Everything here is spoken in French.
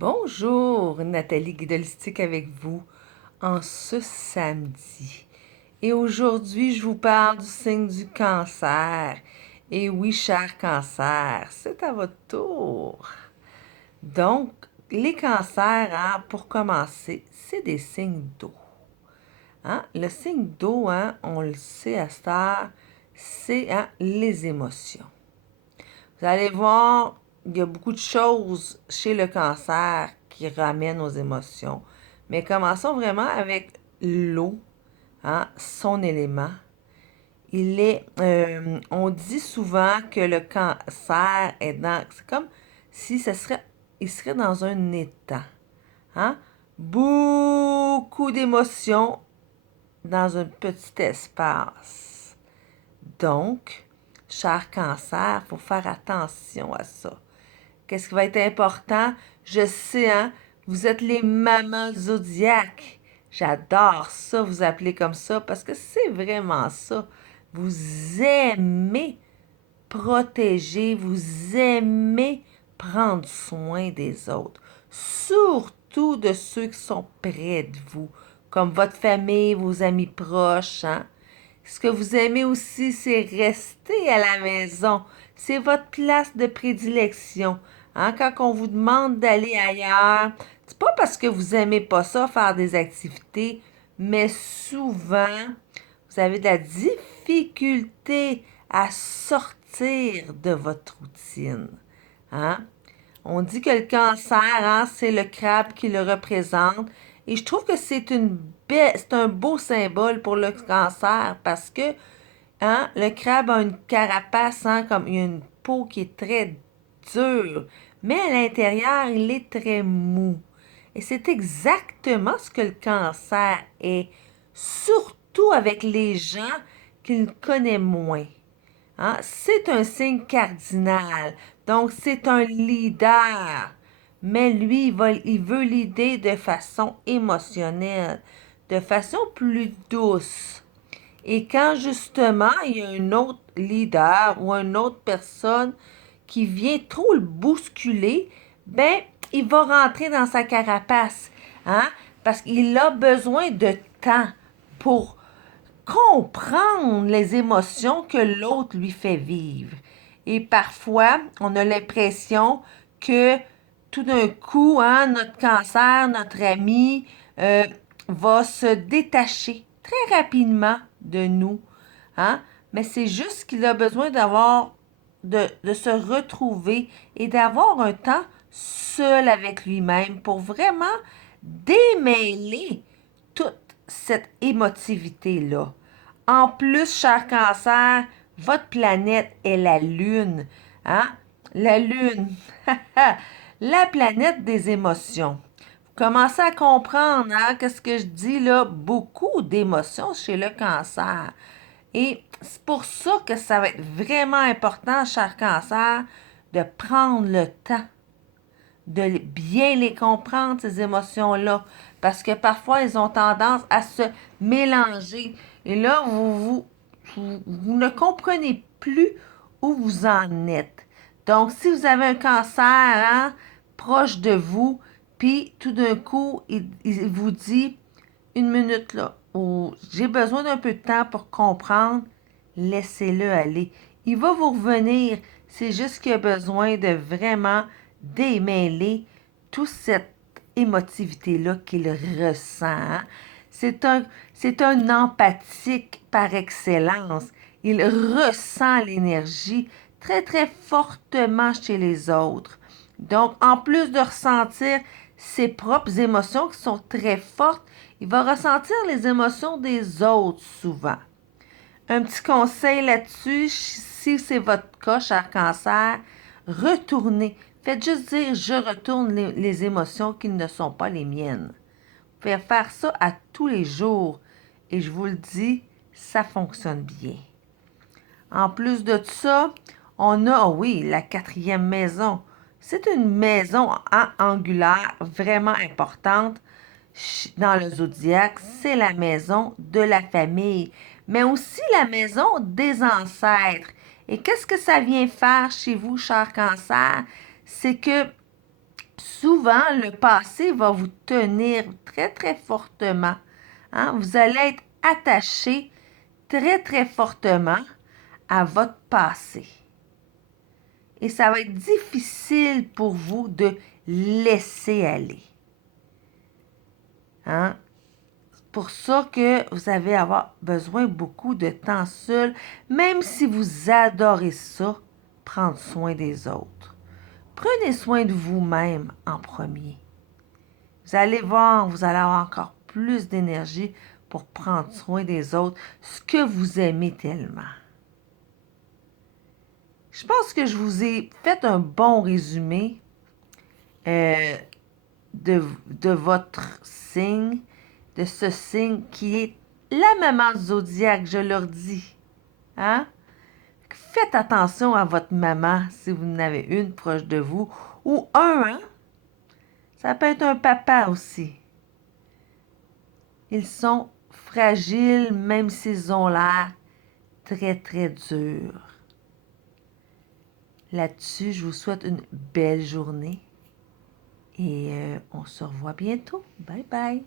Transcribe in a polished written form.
Bonjour, Nathalie Guidolistique avec vous en ce samedi. Et aujourd'hui, je vous parle du signe du cancer. Et oui, cher cancer, c'est à votre tour. Donc, les cancers, pour commencer, c'est des signes d'eau. Le signe d'eau, on le sait à cette heure, c'est les émotions. Vous allez voir, il y a beaucoup de choses chez le cancer qui ramènent aux émotions. Mais commençons vraiment avec l'eau, son élément. On dit souvent que le cancer est c'est comme si il serait dans un étang. Hein? Beaucoup d'émotions dans un petit espace. Donc, cher cancer, il faut faire attention à ça. Qu'est-ce qui va être important? Je sais, vous êtes les mamans zodiaques. J'adore ça, vous appeler comme ça, parce que c'est vraiment ça. Vous aimez protéger, vous aimez prendre soin des autres. Surtout de ceux qui sont près de vous, comme votre famille, vos amis proches. Ce que vous aimez aussi, c'est rester à la maison. C'est votre place de prédilection. Quand on vous demande d'aller ailleurs, c'est pas parce que vous aimez pas ça, faire des activités, mais souvent, vous avez de la difficulté à sortir de votre routine. Hein? On dit que le cancer, c'est le crabe qui le représente. Et je trouve que c'est un beau symbole pour le cancer parce que le crabe a une carapace, comme il y a une peau qui est très dure, mais à l'intérieur, il est très mou. Et c'est exactement ce que le cancer est, surtout avec les gens qu'il connaît moins. C'est un signe cardinal. Donc, c'est un leader. Mais lui, il veut l'idée de façon émotionnelle, de façon plus douce. Et quand justement, il y a un autre leader ou une autre personne qui vient trop le bousculer, ben, il va rentrer dans sa carapace. Parce qu'il a besoin de temps pour comprendre les émotions que l'autre lui fait vivre. Et parfois, on a l'impression que tout d'un coup, notre cancer, notre ami, va se détacher très rapidement de nous. Mais c'est juste qu'il a besoin de se retrouver et d'avoir un temps seul avec lui-même pour vraiment démêler toute cette émotivité-là. En plus, cher cancer, votre planète est la Lune. La Lune, la planète des émotions. Vous commencez à comprendre, qu'est-ce que je dis là, beaucoup d'émotions chez le cancer. Et c'est pour ça que ça va être vraiment important, cher cancer, de prendre le temps de bien les comprendre, ces émotions-là. Parce que parfois, elles ont tendance à se mélanger. Et là, vous ne comprenez plus où vous en êtes. Donc, si vous avez un cancer proche de vous, puis tout d'un coup, il vous dit une minute là, ou j'ai besoin d'un peu de temps pour comprendre, laissez-le aller. Il va vous revenir. C'est juste qu'il a besoin de vraiment démêler toute cette émotivité-là qu'il ressent. C'est un empathique par excellence. Il ressent l'énergie très, très fortement chez les autres. Donc, en plus de ressentir ses propres émotions qui sont très fortes, il va ressentir les émotions des autres souvent. Un petit conseil là-dessus, si c'est votre cas, cher cancer, retournez. Faites juste dire je retourne les émotions qui ne sont pas les miennes. Vous pouvez faire ça à tous les jours. Et je vous le dis, ça fonctionne bien. En plus de ça, on a, oui, la quatrième maison. C'est une maison angulaire vraiment importante dans le zodiaque. C'est la maison de la famille, mais aussi la maison des ancêtres. Et qu'est-ce que ça vient faire chez vous, cher cancer? C'est que Souvent, le passé va vous tenir très, très fortement. Hein? Vous allez être attaché très, très fortement à votre passé. Et ça va être difficile pour vous de laisser aller. Hein? C'est pour ça que vous allez avoir besoin beaucoup de temps seul, même si vous adorez ça, prendre soin des autres. Prenez soin de vous-même en premier. Vous allez voir, vous allez avoir encore plus d'énergie pour prendre soin des autres, ce que vous aimez tellement. Je pense que je vous ai fait un bon résumé euh, de votre signe, de ce signe qui est la maman du zodiaque, je leur dis. Hein? Faites attention à votre maman si vous en avez une proche de vous, ou un, hein? Ça peut être un papa aussi. Ils sont fragiles, même s'ils ont l'air très, très durs. Là-dessus, je vous souhaite une belle journée et on se revoit bientôt. Bye bye.